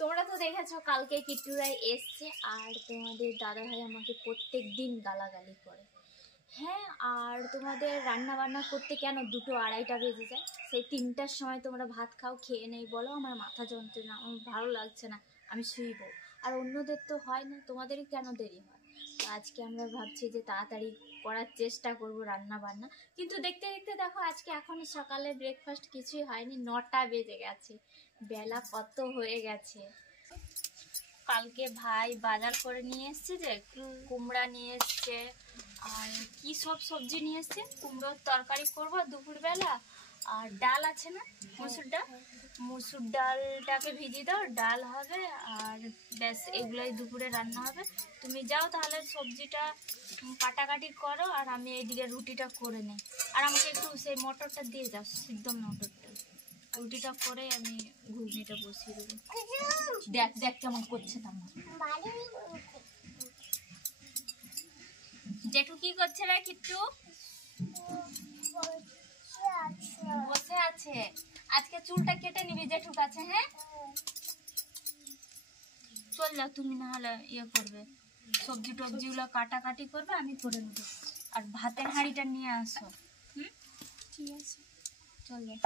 তোমরা তো দেখেছো কালকে কিট্টুরাই এসছে আর তোমাদের দাদাভাই আমাকে প্রত্যেক দিন গালাগালি করে। হ্যাঁ, আর তোমাদের রান্না বান্না করতে কেন 2টো 2:30টা বেজে যায়? সেই 3টার সময় তোমরা ভাত খাও, খেয়ে নেই, বলো আমার মাথা যন্ত্রণা, আমার ভালো লাগছে না, আমি শুইব। আর অন্যদের তো হয় না, তোমাদেরই কেন দেরি হয়? তো আজকে আমরা ভাবছি যে তাড়াতাড়ি করার চেষ্টা করব রান্না বান্না, কিন্তু দেখতে দেখতে দেখো আজকে এখনই সকালে ব্রেকফাস্ট কিছুই হয়নি, 9টা বেজে গেছে, বেলা কত হয়ে গেছে। কালকে ভাই বাজার করে নিয়ে এসছে, যে কুমড়া নিয়ে এসছে আর কি সব সবজি নিয়ে এসছে। কুমড়োর তরকারি করবো দুপুরবেলা, আর ডাল আছে না, মুসুর ডালটাকে ভিজিয়ে দাও, ডাল হবে, আর ব্যাস এগুলোই দুপুরে রান্না হবে। তুমি যাও তাহলে সবজিটা কাটাকাটি করো, আর আমি এইদিকে রুটিটা করে নিই। আর আমাকে একটু সেই মটরটা দিয়ে যাও, সিদ্ধ মটরটা, রুটিটা করে আমি ঘুগনিটা বসিয়ে দেবো। দেখ দেখ কেমন করছে তোমার জেঠু, কি করছে রে কিট্টু? বসে আছে। আজকে চুলটা কেটে নিবি জেঠুর কাছে, হ্যাঁ? চল যাও, তুমি না হলে ইয়ে করবে, সবজি টবজিগুলো কাটাকাটি করবে, আমি করে নেবো। আর ভাতের হাঁড়িটা নিয়ে আসো। ঠিক আছে, চল যাও।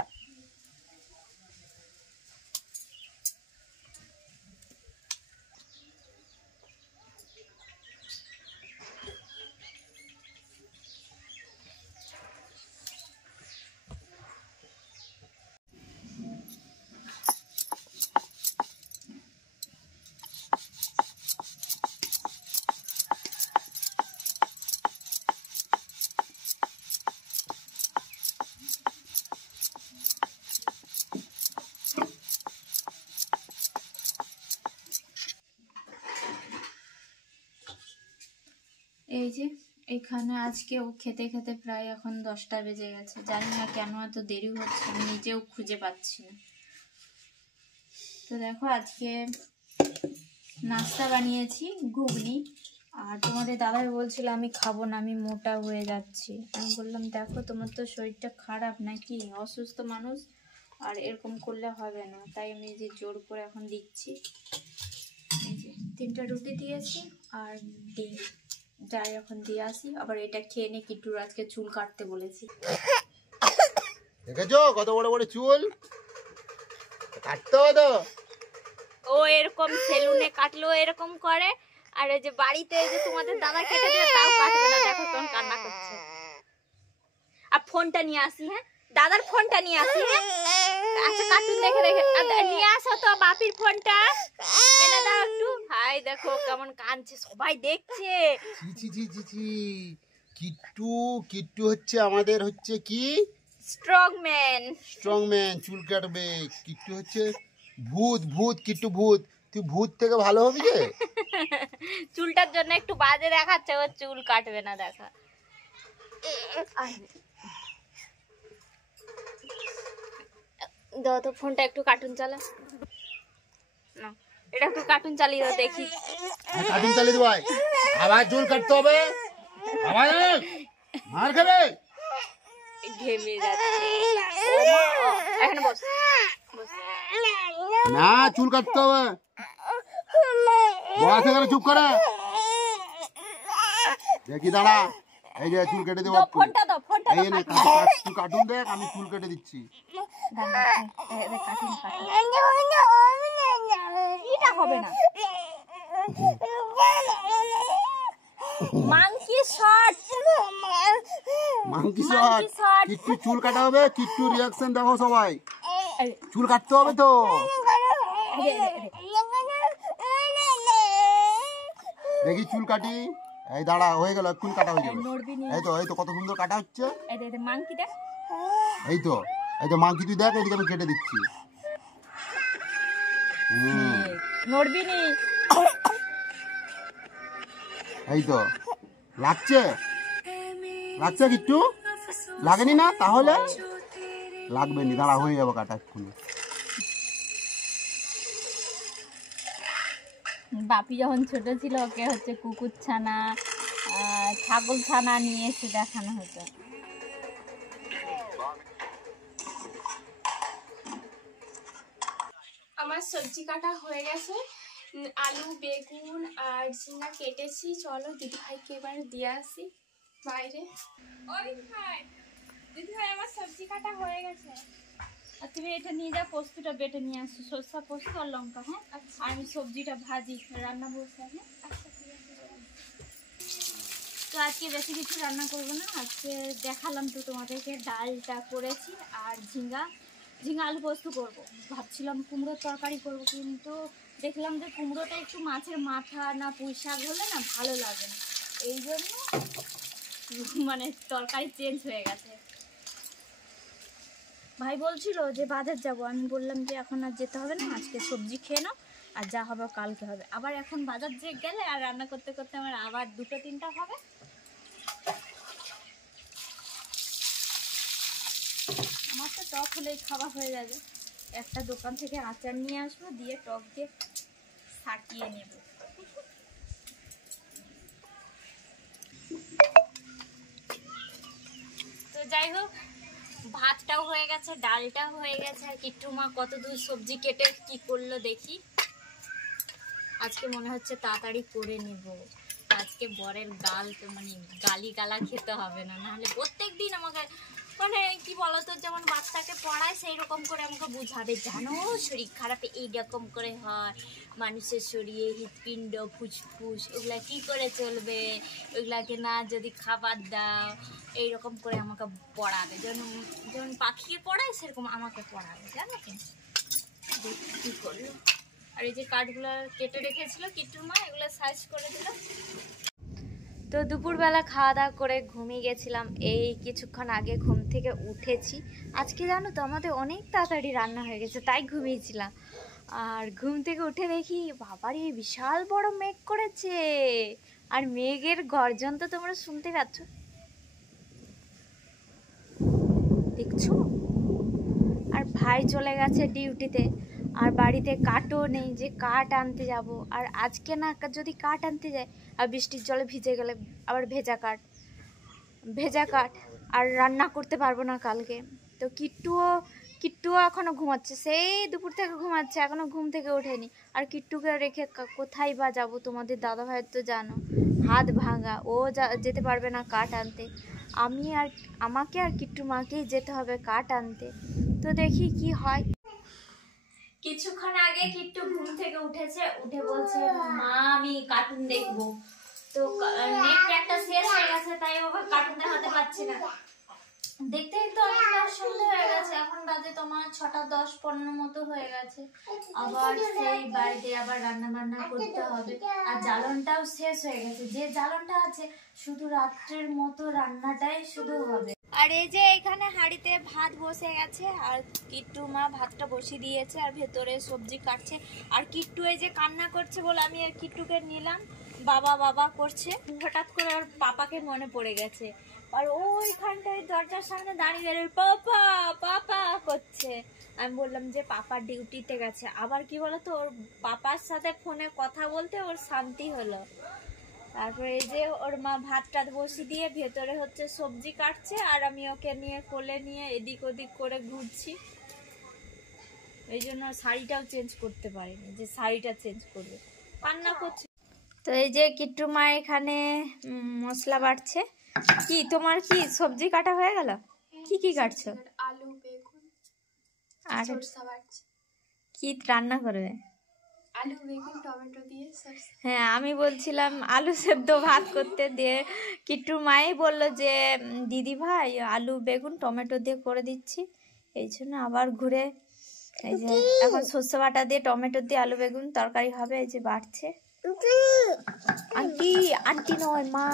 এই যে এখানে আজকে ও খেতে খেতে প্রায় এখন 10টা বেজে গেছে, জানি না কেন এত দেরি হচ্ছে, আমি নিজেও খুঁজে পাচ্ছি না। তো দেখো আজকে নাস্তা বানিয়েছি ঘুগনি, আর তোমাদের দাদাই বলছিল আমি খাবো না, আমি মোটা হয়ে যাচ্ছি। আমি বললাম দেখো তোমার তো শরীরটা খারাপ নাকি, অসুস্থ মানুষ, আর এরকম করলে হবে না, তাই আমি যে জোর করে এখন দিচ্ছি। এই যে 3টা রুটি দিয়েছি আর ডিম, যাই এখন দিয়ে আসি। আবার এটা খেয়ে নিয়ে কিট্টুর আজকে চুল কাটতে বলেছি। দেখেছো কত বড় বড় চুল, কাটতে হবে তো। ও এরকম সেলুনে কাটলো এরকম করে, আর এই যে বাড়িতে এই যে তোমাদের দাদা কেটে দেবে তাও কাটবে না, দেখো কেমন কান্না করছে। আর ফোনটা নিয়ে আসি, হ্যাঁ দাদার ফোনটা নিয়ে আসি, হ্যাঁ আচ্ছা কার্টুন দেখে দেখে নিয়ে আসো তো বাপির ফোনটা, এনে দাও একটু। হাই দেখো কেমন কাঁদছে, সবাই দেখছে। ছি ছি ছি ছি, কিট্টু কিট্টু হচ্ছে আমাদের হচ্ছে কি স্ট্রং ম্যান, চুল কাটবে। কিট্টু হচ্ছে ভূত, কিট্টু ভূত। তুই ভূত থেকে ভালো হবি যে। চুলটার জন্য একটু বাজে দেখাচ্ছে, ও চুল কাটবে না, দেখা। দাও তো ফোনটা, একটু কার্টুন চালা না, এটা একটু কার্টুন চালিয়ে দাও দেখি। কাটিং চালিয়ে দেবো, আবার চুল কাটতে হবে, আবার মার খাবে, ঘেমে যাচ্ছে। এখানে বস, না চুল কাটতে হবে, বসে গেলে চুপ করে দেখি, দাঁড়া এই যে চুল কেটে দেবো। ফোনটা দাও, ফোনটা দাও, তুই কার্টুন দেখ, আমি চুল কেটে দিচ্ছি। এটা হবে না, মাংকি শট, কিট্টু চুল কাটা হবে, কিট্টু রিয়াকশন দেখো সবাই, চুল কাটতে হবে তো। দেখি চুল কাটি, এই দাঁড়া হয়ে গেল, এক্ষুনি কাটা হয়ে যাবে। এই তো কত সুন্দর কাটা হচ্ছে, মাংকি দেখ, এই তো মাংকি তুই দেখ, এদিকে আমি কেটে দিচ্ছি। নড়বি নি, এই তো লাগছে কিট্টু, লাগেনি না, তাহলে লাগবে নি, দাঁড়া হয়ে যাবে কাটা এক্ষুনি। বাপি যখন ছোট ছিল ওকে হচ্ছে কুকুর ছানা, ছাগল ছানা নিয়ে এসে দেখানো হতো। আমার সবজি কাটা হয়ে গেছে, আলু বেগুন আর ঝিঙ্গা কেটেছি। চলো দিদিভাইকে এবার দিয়ে আসি বাইরে। ও দিদিভাই আমার সবজি কাটা হয়ে গেছে। আর তুমি এটা নিয়ে যাও, পোস্তটা বেটে নিয়ে আসো, সরষা পোস্ত আর লঙ্কা। হ্যাঁ, আচ্ছা আর আমি সবজিটা ভাজি, রান্না বসে। হ্যাঁ, আচ্ছা ঠিক আছে। তো আজকে বেশি কিছু রান্না করবো না, আজকে দেখালাম তো তোমাদেরকে, ডালটা করেছি আর ঝিঙ্গা আলু পোস্ত করবো। ভাবছিলাম কুমড়োর তরকারি করবো, কিন্তু দেখলাম যে কুমড়োটা একটু মাছের মাথা না পুঁই শাক হলে না ভালো লাগে না, এই জন্য মানে তরকারি চেঞ্জ হয়ে গেছে। ভাই বলছিল যে বাজার যাব, আমি বললাম যে এখন আর যেতে হবে না, আজকে সবজি খেয়ে নাও, আর যা হবে কালকে হবে। আবার এখন বাজার যে গেলে আর রান্না করতে করতে আমার আবার 2-3টা হবে। আমার তো টক হলেই খাওয়া হয়ে যাবে, একটা দোকান থেকে আচার নিয়ে আসবো, দিয়ে টক দিয়ে সাটিয়ে নেব। তো যাই হোক, ভাতটাও হয়ে গেছে, ডালটাও হয়ে গেছে, আর কিট্টু মা কত দূর সবজি কেটে কি করলো দেখি। আজকে মনে হচ্ছে তাড়াতাড়ি করে নেব, আজকে বরের গালি গালা খেতে হবে না, নাহলে প্রত্যেক দিন আমাকে মানে কি বলতো, যেমন বাচ্চাকে পড়ায় সেই রকম করে আমাকে বুঝাবে, জানো শরীর খারাপে এইরকম করে হয়, মানুষের শরীরে হৃৎপিণ্ড ফুসফুস ওগুলা কি করে চলবে, ওগুলাকে না যদি খাবার দাও, এইরকম করে আমাকে পড়াবে, যেমন পাখিকে পড়ায় সেরকম আমাকে পড়াবে, জানো তো। দেখি কী করলো। আর এই যে কাঠগুলো কেটে রেখেছিল কিট্টুর মা, এগুলো সাইজ করে দিল। তো দুপুরবেলা খাওয়া দাওয়া করে ঘুমিয়ে গেছিলাম, এই কিছুক্ষণ আগে ঘুম থেকে উঠেছি। আজকে জানো তো আমাদের অনেক তাড়াতাড়ি রান্না হয়ে গেছে, তাই ঘুমিয়েছিলাম। আর ঘুম থেকে উঠে দেখি বাবারে বিশাল বড় মেঘ করেছে, আর মেঘের গর্জন তো তোমরা শুনতে পাচ্ছ, দেখছো। আর ভাই চলে গেছে ডিউটিতে, আর বাড়িতে কাঠও নেই যে কাঠ আনতে যাব। আর আজকে না যদি কাঠ আনতে যায় আর বৃষ্টির জলে ভিজে গেলে আবার ভেজা কাঠ আর রান্না করতে পারবো না কালকে। তো কিট্টুও এখনো ঘুমাচ্ছে, সেই দুপুর থেকে ঘুমাচ্ছে, এখনো ঘুম থেকে ওঠেনি। আর কিট্টুকে রেখে কোথায় বা যাবো, তোমাদের দাদা ভাইয়ের তো জানো হাত ভাঙা, ও যেতে পারবে না কাঠ আনতে, আমাকে আর কিট্টু মাকেই যেতে হবে কাঠ আনতে। তো দেখি কি হয়। কিছুক্ষণ আগে কিট্টু ঘুম থেকে উঠেছে, উঠে বলছে মা আমি কার্টুন দেখবো। তো নেট প্যাকটা শেষ হয়ে গেছে, তাই ওকে কার্টুন দেখাতে পারছি না। দেখতে দেখতে অনেকটা সন্ধ্যা হয়ে গেছে, এখন বাজে তোমার 6:10-15 মতো হয়ে গেছে। আবার সেই বাড়িতে আবার রান্না বান্না করতে হবে, আর জ্বালনটাও শেষ হয়ে গেছে, যে জ্বালনটা আছে শুধু রাত্রের মতো রান্নাটাই শুধু হবে। আর এই যে এখানে হাঁড়িতে ভাত বসে গেছে, আর কিট্টু মা ভাতটা বসিয়ে দিয়েছে, আর ভেতরে সবজি কাটছে। আর কিট্টু এই যে কান্না করছে বলে আমি আর কিট্টুকে নিলাম, বাবা বাবা করছে। হঠাৎ করে ওর পাপাকে মনে পড়ে গেছে, আর ওইখানটায় দরজার সামনে দাঁড়িয়ে দাঁড়িয়ে পাপা পাপা করছে। আমি বললাম যে পাপা ডিউটিতে গেছে। আবার কি বলতো, ওর পাপার সাথে ফোনে কথা বলতে ওর শান্তি হলো। তারপরে এই যে ওর মা ভাতটা বসিয়ে দিয়ে ভেতরে হচ্ছে সবজি কাটছে, আর আমি ওকে নিয়ে কোলে নিয়ে এদিক ওদিক করে ঘুরছি। এই জন্য শাড়িটাও চেঞ্জ করতে পারিনি, যে শাড়িটা চেঞ্জ করবে, কান্না করছে। তো এই যে কিট্টু মা এখানে মশলা বাটছে। কি তোমার কি সবজি কাটা হয়ে গেল? কি কি কাটছো? আলু বেগুন আর সরষা বাটছি। কি রান্না করবে? আলু বেগুন টমেটো দিয়ে সরষা। হ্যাঁ, আমি বলছিলাম আলু সেদ্ধ ভাত করতে, দিয়ে কিট্টুর মাই বললো যে দিদি ভাই আলু বেগুন টমেটো দিয়ে করে দিচ্ছি। এই জন্য আবার ঘুরে এই যে এখন সর্ষে বাটা দিয়ে টমেটো দিয়ে আলু বেগুন তরকারি হবে, এই যে বাড়ছে। আন্টি আন্টি নয় মা।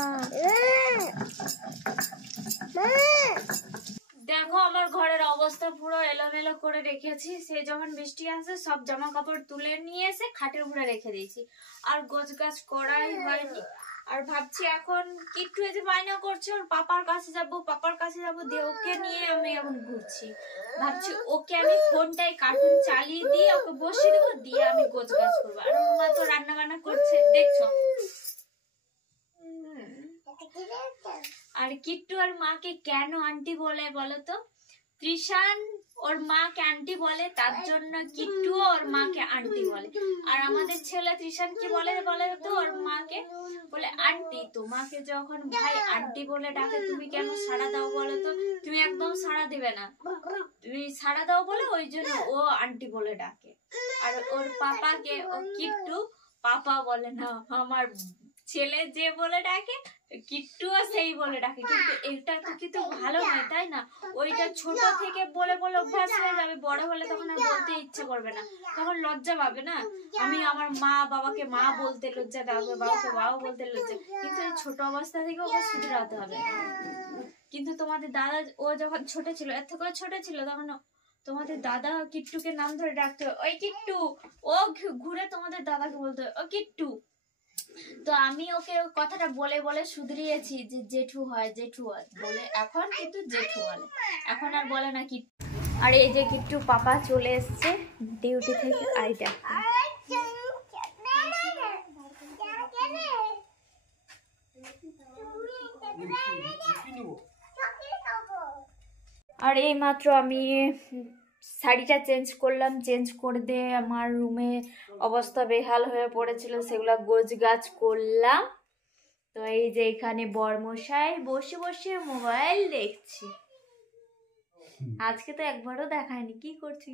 দেখো আমার ঘরের অবস্থা পুরো এলোমেলো করে রেখেছি, সে যখন বৃষ্টি আসে সব জামা কাপড় তুলে নিয়ে এসে খাটের উপরে রেখে দিয়েছি, আর গোছ গাছ করাই হয়নি। আর ভাবছি এখন কিট্টু এই যে বায়না করছে ওর পাপার কাছে যাবো দিয়ে ওকে নিয়ে আমি এখন ঘুরছি। ভাবছি ওকে আমি ফোনটাই কার্টুন চালিয়ে দিয়ে ওকে বসিয়ে দেবো, দিয়ে আমি গোছ গাছ করবো। আর ওর মা তো রান্না বান্না করছে, দেখছো। আর কিট্টু আর মাকে কেন আন্টি বলে বলো তো? ত্রিশান ওর মাকে আন্টি বলে, তার জন্য কিট্টু ওর মাকে আন্টি বলে। আর আমাদের ছেলে ত্রিশান কি বলে বলে তো ওর মাকে বলে আন্টি। তোমাকে যখন ভাই আন্টি বলে ডাকে তুমি কেন সাড়া দাও বলো তো? তুমি একদম সাড়া দিবে না, তুমি সাড়া দাও বলে ওই জন্য ও আন্টি বলে ডাকে। আর ওর পাপাকে ও কিট্টু পাপা বলে না, আমার ছেলে যে বলে ডাকে কিট্টুও সেই বলে ডাকে। কিন্তু এটা তো কিন্তু ভালো নয়, তাই না? ওইটা ছোট থেকে বলে বলে অভ্যাস হয়ে যাবে, বড় হলে তখন আর বলতে ইচ্ছে করবে না, তখন লজ্জা পাবে না। আমি আমার মা বাবাকে মা বলতে লজ্জা, কাউকে বাবাকে বাবা বলতে লজ্জা, কিন্তু এই ছোট অবস্থা থেকে ওকে শুধরাতে হবে। কিন্তু তোমাদের দাদা ও যখন ছোট ছিল, এর থেকে ছোট ছিল, তখন তোমাদের দাদা কিট্টুকে নাম ধরে ডাকতে, ওই কিট্টু, ও ঘুরে তোমাদের দাদাকে বলতো ও কিট্টু। তো আমি ওকে কথাটা বলে বলে শুধরিয়েছি যে জেঠু হয় জেঠু হয় বলে, এখন কিন্তু জেঠু বলে, এখন আর বলে না কিট্টু। আর এই যে কিট্টু পাপা চলে এসছে ডিউটি থেকে, আই দেখো। আর এই মাত্র আমি শাড়িটা চেঞ্জ করলাম, চেঞ্জ করে দিয়ে আমার রুমে অবস্থা বেহাল হয়ে পড়েছিল, সেগুলো গোছ গাছ করলাম। তো এই যে এখানে বরমশাই বসে বসে মোবাইল দেখছি, আজকে তো একবারও দেখায়নি কি করছি।